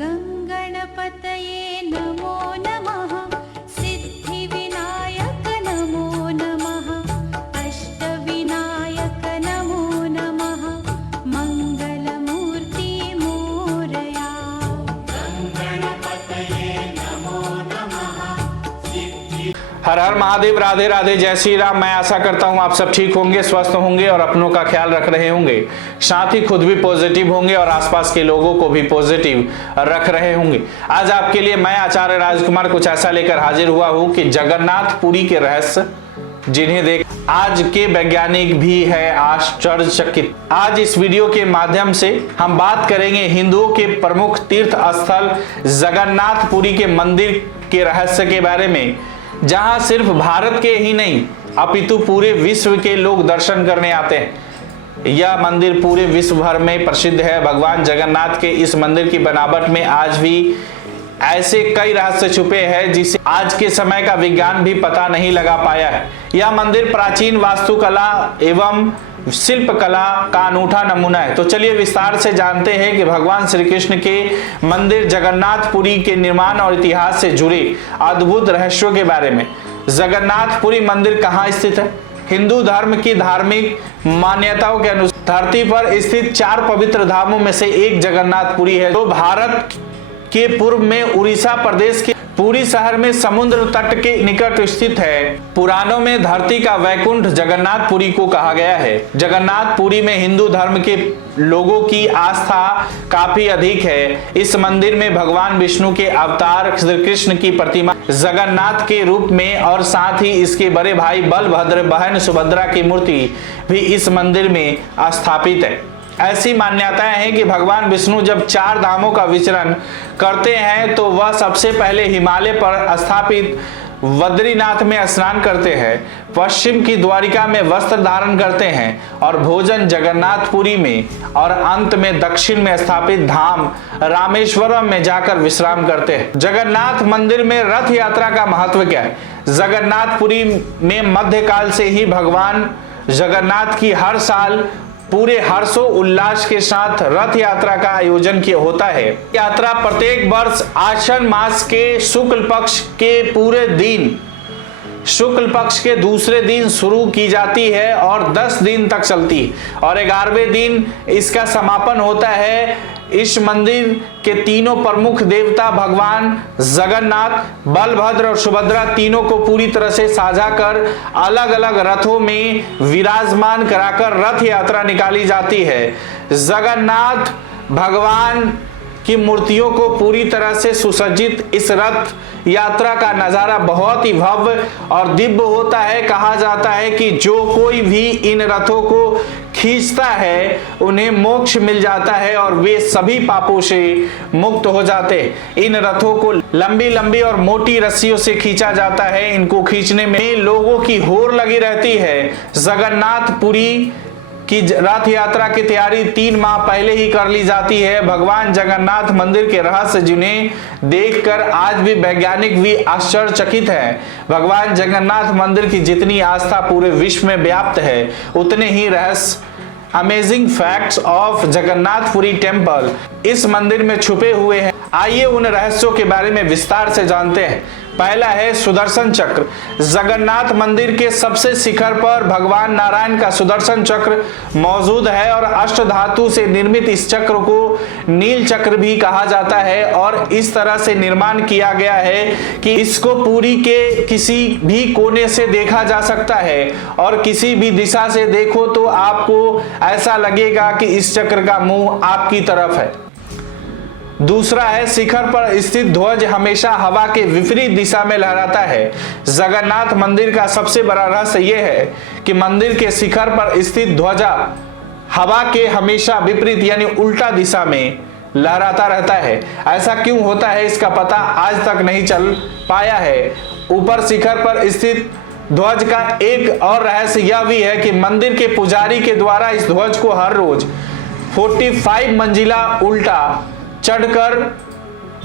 गंगणपतये नमो नमः, सिद्धिविनायक नमो नमः, अष्टविनायक नमो नमः, मंगलमूर्ति मोरया। गंगणपतये नमो नमः। हर हर महादेव, राधे राधे, जय श्री राम। मैं आशा करता हूं आप सब ठीक होंगे, स्वस्थ होंगे और अपनों का ख्याल रख रहे होंगे, साथ ही खुद भी पॉजिटिव होंगे और आसपास के लोगों को भी पॉजिटिव रख रहे होंगे। आज आपके लिए मैं आचार्य राजकुमार कुछ ऐसा लेकर हाजिर हुआ हूं कि जगन्नाथपुरी के रहस्य जिन्हें देख आज के वैज्ञानिक भी है आश्चर्यचकित। आज इस वीडियो के माध्यम से हम बात करेंगे हिंदुओं के प्रमुख तीर्थ स्थल जगन्नाथपुरी के मंदिर के रहस्य के बारे में, जहां सिर्फ भारत के ही नहीं अपितु पूरे विश्व के लोग दर्शन करने आते हैं। यह मंदिर पूरे विश्व भर में प्रसिद्ध है। भगवान जगन्नाथ के इस मंदिर की बनावट में आज भी ऐसे कई रहस्य छुपे हैं जिसे आज के समय का विज्ञान भी पता नहीं लगा पाया है। यह मंदिर प्राचीन वास्तुकला एवं शिल्प कला का अनूठा नमूना है। तो चलिए विस्तार से जानते हैं कि भगवान श्री कृष्ण के मंदिर जगन्नाथपुरी के निर्माण और इतिहास से जुड़े अद्भुत रहस्यों के बारे में। जगन्नाथपुरी मंदिर कहाँ स्थित है? हिंदू धर्म की धार्मिक मान्यताओं के अनुसार धरती पर स्थित 4 पवित्र धामों में से एक जगन्नाथपुरी है, जो भारत के पूर्व में उड़ीसा प्रदेश के पुरी शहर में समुद्र तट के निकट स्थित है। पुराणों में धरती का वैकुंठ जगन्नाथपुरी को कहा गया है। जगन्नाथपुरी में हिंदू धर्म के लोगों की आस्था काफी अधिक है। इस मंदिर में भगवान विष्णु के अवतार श्री कृष्ण की प्रतिमा जगन्नाथ के रूप में और साथ ही इसके बड़े भाई बलभद्र, बहन सुभद्रा की मूर्ति भी इस मंदिर में स्थापित है। ऐसी मान्यताएं हैं कि भगवान विष्णु जब 4 धामों का विचरण करते हैं तो वह सबसे पहले हिमालय पर स्थापित बद्रीनाथ में स्नान करते हैं, पश्चिम की द्वारिका में वस्त्र धारण करते हैं और भोजन जगन्नाथपुरी में, और अंत में दक्षिण में स्थापित धाम रामेश्वरम में जाकर विश्राम करते हैं। जगन्नाथ मंदिर में रथ यात्रा का महत्व क्या है? जगन्नाथपुरी में मध्यकाल से ही भगवान जगन्नाथ की हर साल पूरे हर्षो उल्लास के साथ रथ यात्रा का आयोजन किया होता है। यात्रा प्रत्येक वर्ष आश्विन मास के शुक्ल पक्ष के पूरे दिन, शुक्ल पक्ष के दूसरे दिन शुरू की जाती है और 10 दिन तक चलती है और 11वें दिन इसका समापन होता है। इस मंदिर के तीनों प्रमुख देवता भगवान जगन्नाथ, बलभद्र और सुभद्रा तीनों को पूरी तरह से साझा कर अलग अलग रथों में विराजमान कराकर रथ यात्रा निकाली जाती है। जगन्नाथ भगवान की मूर्तियों को पूरी तरह से सुसज्जित इस रथ यात्रा का नजारा बहुत ही भव्य और दिव्य होता है। कहा जाता है कि जो कोई भी इन रथों को खींचता है उन्हें मोक्ष मिल जाता है और वे सभी पापों से मुक्त हो जाते हैं। इन रथों को लंबी लंबी और मोटी रस्सियों से खींचा जाता है। इनको खींचने में लोगों की होड़ लगी रहती है। जगन्नाथपुरी की रथ यात्रा की तैयारी 3 माह पहले ही कर ली जाती है। भगवान जगन्नाथ मंदिर के रहस्य जिन्हें देखकर आज भी वैज्ञानिक भी आश्चर्यचकित हैं। भगवान जगन्नाथ मंदिर की जितनी आस्था पूरे विश्व में व्याप्त है, उतने ही रहस्य amazing facts of Jagannathpuri temple इस मंदिर में छुपे हुए हैं। आइए उन रहस्यों के बारे में विस्तार से जानते हैं। पहला है सुदर्शन चक्र। जगन्नाथ मंदिर के सबसे शिखर पर भगवान नारायण का सुदर्शन चक्र मौजूद है और अष्ट धातु से निर्मित इस चक्र को नील चक्र भी कहा जाता है और इस तरह से निर्माण किया गया है कि इसको पुरी के किसी भी कोने से देखा जा सकता है और किसी भी दिशा से देखो तो आपको ऐसा लगेगा कि इस चक्र का मुंह आपकी तरफ है। दूसरा है शिखर पर स्थित ध्वज हमेशा हवा के विपरीत दिशा में लहराता है। जगन्नाथ मंदिर का सबसे बड़ा रहस्य यह है कि मंदिर के शिखर पर स्थित ध्वजा हवा के हमेशा विपरीत यानी उल्टा दिशा में लहराता रहता है। ऐसा क्यों होता है इसका पता आज तक नहीं चल पाया है। ऊपर शिखर पर स्थित ध्वज का एक और रहस्य यह भी है कि मंदिर के पुजारी के द्वारा इस ध्वज को हर रोज 45 मंजिला उल्टा चढ़कर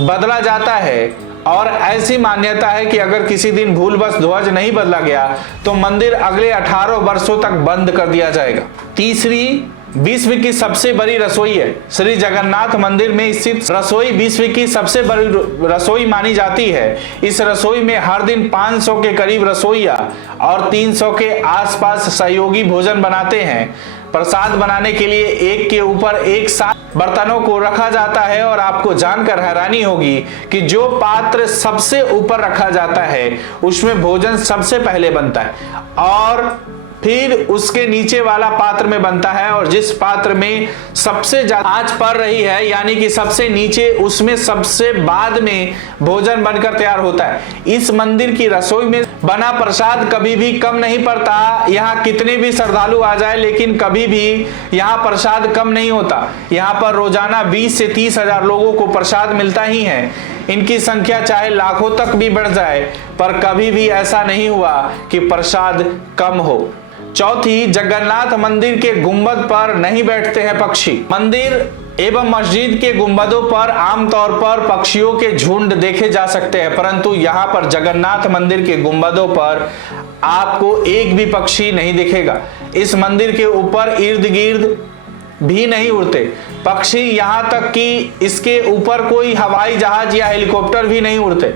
बदला जाता है और ऐसी मान्यता है कि अगर किसी दिन भूलवश ध्वज नहीं बदला गया तो मंदिर अगले 18 वर्षों तक बंद कर दिया जाएगा। तीसरी विश्व की सबसे बड़ी रसोई है। श्री जगन्नाथ मंदिर में स्थित रसोई विश्व की सबसे बड़ी रसोई मानी जाती है। इस रसोई में हर दिन 500 के करीब रसोइया और 300 के आसपास सहयोगी भोजन बनाते हैं। प्रसाद बनाने के लिए एक के ऊपर एक साथ बर्तनों को रखा जाता है और आपको जानकर हैरानी होगी कि जो पात्र सबसे ऊपर रखा जाता है उसमें भोजन सबसे पहले बनता है और फिर उसके नीचे वाला पात्र में बनता है, और जिस पात्र में सबसे ज्यादा आंच पड़ रही है यानी कि सबसे नीचे, उसमें सबसे बाद में भोजन बनकर तैयार होता है। इस मंदिर की रसोई में बना प्रसाद कभी भी कम नहीं पड़ता। यहाँ कितने भी श्रद्धालु आ जाए लेकिन कभी भी यहाँ प्रसाद कम नहीं होता। यहाँ पर रोजाना 20 से 30 हजार लोगों को प्रसाद मिलता ही है। इनकी संख्या चाहे लाखों तक भी बढ़ जाए पर कभी भी ऐसा नहीं हुआ कि प्रसाद कम हो। चौथी, जगन्नाथ मंदिर के गुंबद पर नहीं बैठते हैं पक्षी। मंदिर एवं मस्जिद के गुंबदों पर आमतौर पर पक्षियों के झुंड देखे जा सकते हैं, परंतु यहाँ पर जगन्नाथ मंदिर के गुंबदों पर आपको एक भी पक्षी नहीं दिखेगा। इस मंदिर के ऊपर इर्द गिर्द भी नहीं उड़ते पक्षी, यहाँ तक कि इसके ऊपर कोई हवाई जहाज या हेलीकॉप्टर भी नहीं उड़ते।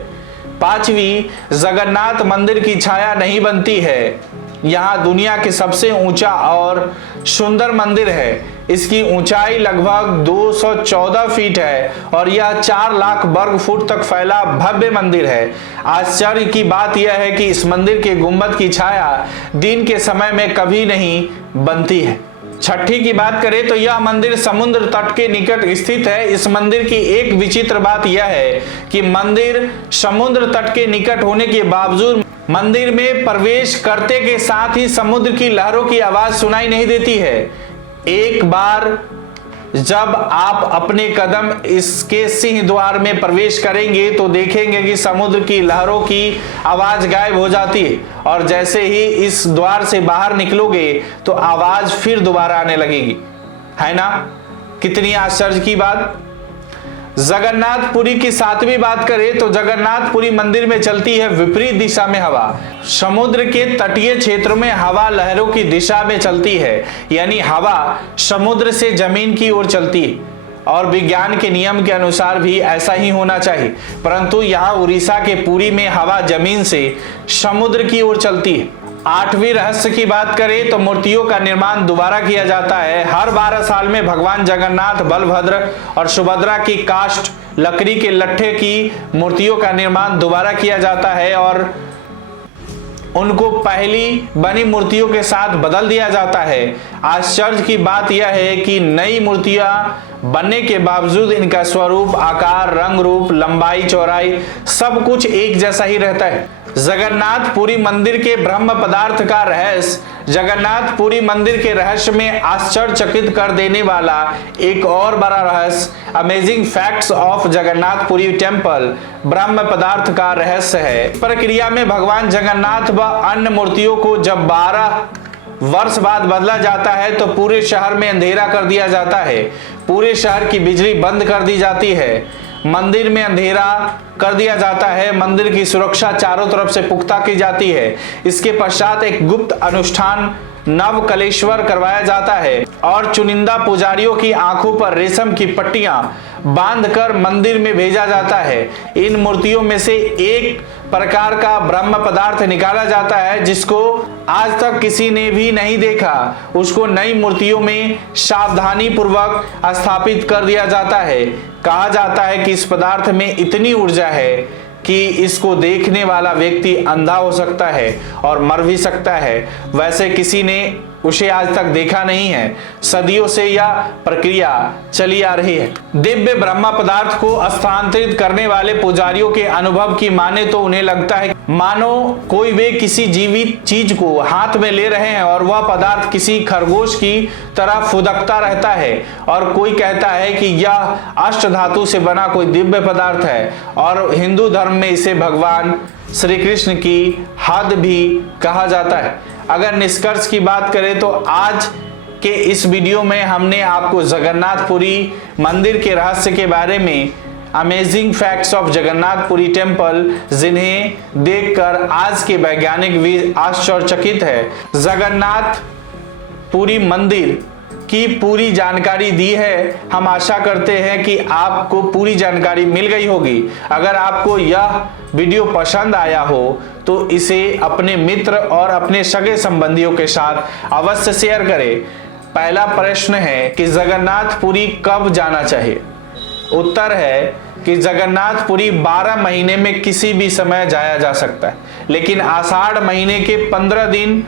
पांचवी, जगन्नाथ मंदिर की छाया नहीं बनती है। यहाँ दुनिया के सबसे ऊंचा और सुंदर मंदिर है। इसकी ऊंचाई लगभग 214 फीट है और यह 4 लाख वर्ग फुट तक फैला भव्य मंदिर है। आश्चर्य की बात यह है कि इस मंदिर के गुंबद की छाया दिन के समय में कभी नहीं बनती है। छठी की बात करें तो यह मंदिर समुद्र तट के निकट स्थित है। इस मंदिर की एक विचित्र बात यह है कि मंदिर समुद्र तट के निकट होने के बावजूद मंदिर में प्रवेश करते के साथ ही समुद्र की लहरों की आवाज सुनाई नहीं देती है। एक बार जब आप अपने कदम इसके सिंह द्वार में प्रवेश करेंगे तो देखेंगे कि समुद्र की लहरों की आवाज गायब हो जाती है और जैसे ही इस द्वार से बाहर निकलोगे तो आवाज फिर दोबारा आने लगेगी। है ना, कितनी आश्चर्य की बात। जगन्नाथपुरी की 7वीं बात करें तो जगन्नाथपुरी मंदिर में चलती है विपरीत दिशा में हवा। समुद्र के तटीय क्षेत्रों में हवा लहरों की दिशा में चलती है, यानी हवा समुद्र से जमीन की ओर चलती है और विज्ञान के नियम के अनुसार भी ऐसा ही होना चाहिए, परंतु यहाँ उड़ीसा के पुरी में हवा जमीन से समुद्र की ओर चलती है। 8वीं रहस्य की बात करें तो मूर्तियों का निर्माण दोबारा किया जाता है। हर 12 साल में भगवान जगन्नाथ, बलभद्र और सुभद्रा की काष्ठ लकड़ी के लट्ठे की मूर्तियों का निर्माण दोबारा किया जाता है और उनको पहली बनी मूर्तियों के साथ बदल दिया जाता है। आश्चर्य की बात यह है कि नई मूर्तियां बनने के बावजूद इनका स्वरूप, आकार, रंग रूप, लंबाई, चौड़ाई सब कुछ एक जैसा ही रहता है। जगन्नाथपुरी मंदिर के ब्रह्म पदार्थ का रहस्य। जगन्नाथपुरी मंदिर के रहस्य में आश्चर्यचकित कर देने वाला एक और बड़ा रहस्य amazing facts of Jagannathpuri temple ब्रह्म पदार्थ का रहस्य है। प्रक्रिया में भगवान जगन्नाथ व अन्य मूर्तियों को जब 12 वर्ष बाद बदला जाता है तो पूरे शहर में अंधेरा कर दिया जाता है। पूरे शहर की बिजली बंद कर दी जाती है। मंदिर में अंधेरा कर दिया जाता है। मंदिर की सुरक्षा चारों तरफ से पुख्ता की जाती है। इसके पश्चात एक गुप्त अनुष्ठान नव कलेश्वर करवाया जाता है और चुनिंदा पुजारियों की आंखों पर रेशम की पट्टियां बांधकर मंदिर में भेजा जाता है। इन मूर्तियों में से एक प्रकार का ब्रह्म पदार्थ निकाला जाता है जिसको आज तक किसी ने भी नहीं देखा। उसको नई मूर्तियों में सावधानी पूर्वक स्थापित कर दिया जाता है। कहा जाता है कि इस पदार्थ में इतनी ऊर्जा है कि इसको देखने वाला व्यक्ति अंधा हो सकता है और मर भी सकता है। वैसे किसी ने उसे आज तक देखा नहीं है। सदियों से यह प्रक्रिया चली आ रही है। दिव्य ब्रह्म पदार्थ को स्थानांतरित करने वाले पुजारियों के अनुभव की माने तो उन्हें लगता है मानो कोई वे किसी जीवित चीज को हाथ में ले रहे हैं और वह पदार्थ किसी खरगोश की तरह फुदकता रहता है। और कोई कहता है कि यह अष्ट धातु से बना कोई दिव्य पदार्थ है और हिंदू धर्म में इसे भगवान श्री कृष्ण की हद भी कहा जाता है। अगर निष्कर्ष की बात करें तो आज के इस वीडियो में हमने आपको जगन्नाथपुरी मंदिर के रहस्य के बारे में amazing facts of Jagannathpuri temple, जिन्हें देखकर आज के वैज्ञानिक भी आश्चर्यचकित है। जगन्नाथपुरी मंदिर की पूरी जानकारी दी है। हम आशा करते हैं कि आपको पूरी जानकारी मिल गई होगी। अगर आपको यह वीडियो पसंद आया हो तो इसे अपने मित्र और अपने सगे संबंधियों के साथ अवश्य शेयर करें। पहला प्रश्न है कि जगन्नाथपुरी कब जाना चाहिए? उत्तर है कि जगन्नाथपुरी 12 महीने में किसी भी समय जाया जा सकता है, लेकिन आषाढ़ महीने के 15 दिन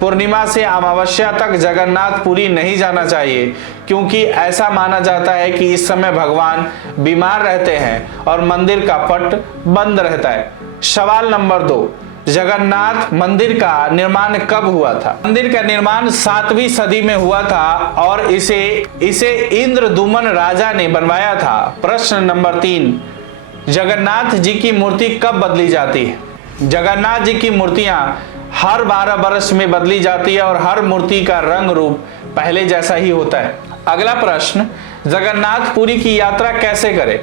पूर्णिमा से अमावस्या तक जगन्नाथपुरी नहीं जाना चाहिए, क्योंकि ऐसा माना जाता है कि इस समय भगवान बीमार रहते हैं और मंदिर का पट बंद रहता है। सवाल नंबर 2, जगन्नाथ मंदिर का निर्माण कब हुआ था? मंदिर का निर्माण 7वीं सदी में हुआ था और इसे इंद्रदुमन राजा ने बनवाया था। प्रश्न नंबर 3, जगन्नाथ जी की मूर्ति कब बदली जाती है? जगन्नाथ जी की मूर्तियां हर 12 वर्ष में बदली जाती है और हर मूर्ति का रंग रूप पहले जैसा ही होता है। अगला प्रश्न, जगन्नाथपुरी की यात्रा कैसे करें?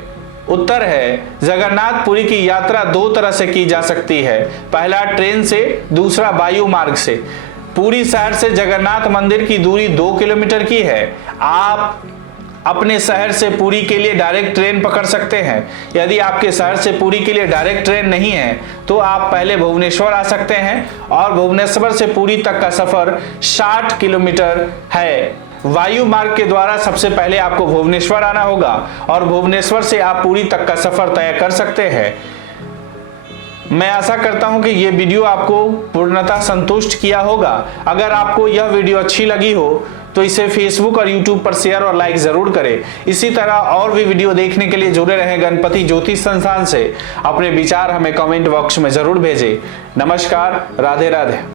उत्तर है, जगन्नाथपुरी की यात्रा 2 तरह से की जा सकती है। पहला ट्रेन से, दूसरा वायु मार्ग से। पूरी शहर से जगन्नाथ मंदिर की दूरी 2 किलोमीटर की है। आप अपने शहर से पुरी के लिए डायरेक्ट ट्रेन पकड़ सकते हैं। यदि आपके शहर से पुरी के लिए डायरेक्ट ट्रेन नहीं है तो आप पहले भुवनेश्वर आ सकते हैं और भुवनेश्वर से पुरी तक का सफर 60 किलोमीटर है। वायु मार्ग के द्वारा सबसे पहले आपको भुवनेश्वर आना होगा और भुवनेश्वर से आप पुरी तक का सफर तय कर सकते हैं। मैं आशा करता हूं कि यह वीडियो आपको पूर्णतः संतुष्ट किया होगा। अगर आपको यह वीडियो अच्छी लगी हो तो इसे फेसबुक और यूट्यूब पर शेयर और लाइक जरूर करें। इसी तरह और भी वीडियो देखने के लिए जुड़े रहें गणपति ज्योतिष संस्थान से। अपने विचार हमें कमेंट बॉक्स में जरूर भेजें। नमस्कार, राधे राधे।